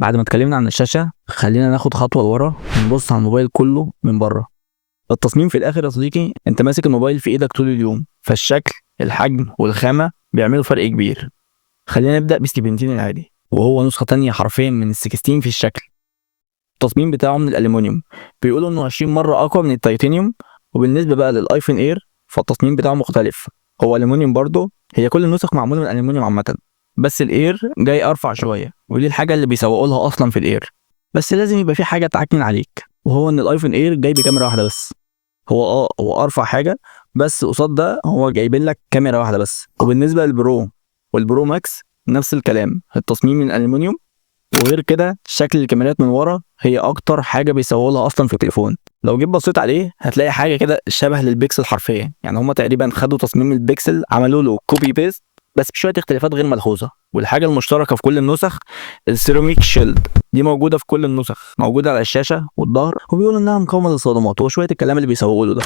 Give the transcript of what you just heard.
بعد ما اتكلمنا عن الشاشة، خلينا ناخد خطوة لورا ونبص على الموبايل كله من بره. التصميم في الآخر يا صديقي، انت ماسك الموبايل في ايدك طول اليوم، فالشكل، الحجم والخامة بيعملوا فرق كبير. خلينا نبدأ ب 17 العادي، وهو نسخة تانية حرفيا من ال 16 في الشكل. التصميم بتاعه من الألومنيوم، بيقولوا انه 20 مرة أقوى من التيتانيوم. وبالنسبة بقى للآيفون اير، فالتصميم بتاعه مختلف، هو ألومنيوم برضه. هي كل النسخ معمولة من الألومنيوم عامة، بس الاير جاي ارفع شويه، ودي الحاجه اللي بيسوقوا لها اصلا في الاير. بس لازم يبقى في حاجه تعكنن عليك، وهو ان الايفون اير جاي بكاميرا واحده بس. هو ارفع حاجه، بس قصاد ده هو جايبين لك كاميرا واحده بس. وبالنسبه للبرو والبرو ماكس، نفس الكلام، التصميم من الالومنيوم. وغير كده شكل الكاميرات من ورا هي اكتر حاجه بيسووا لها اصلا في التليفون. لو جيت بصيت عليه هتلاقي حاجه كده شبه للبيكسل حرفيا، يعني هما تقريبا خدوا تصميم البيكسل عملوا له كوبي بيست، بس بشويه اختلافات غير ملحوظه. والحاجه المشتركه في كل النسخ السيراميك شيلد، دي موجوده في كل النسخ، موجوده على الشاشه والظهر، وبيقولوا انها مقاومه للصدمات، وشويه الكلام اللي بيسوقوا له ده.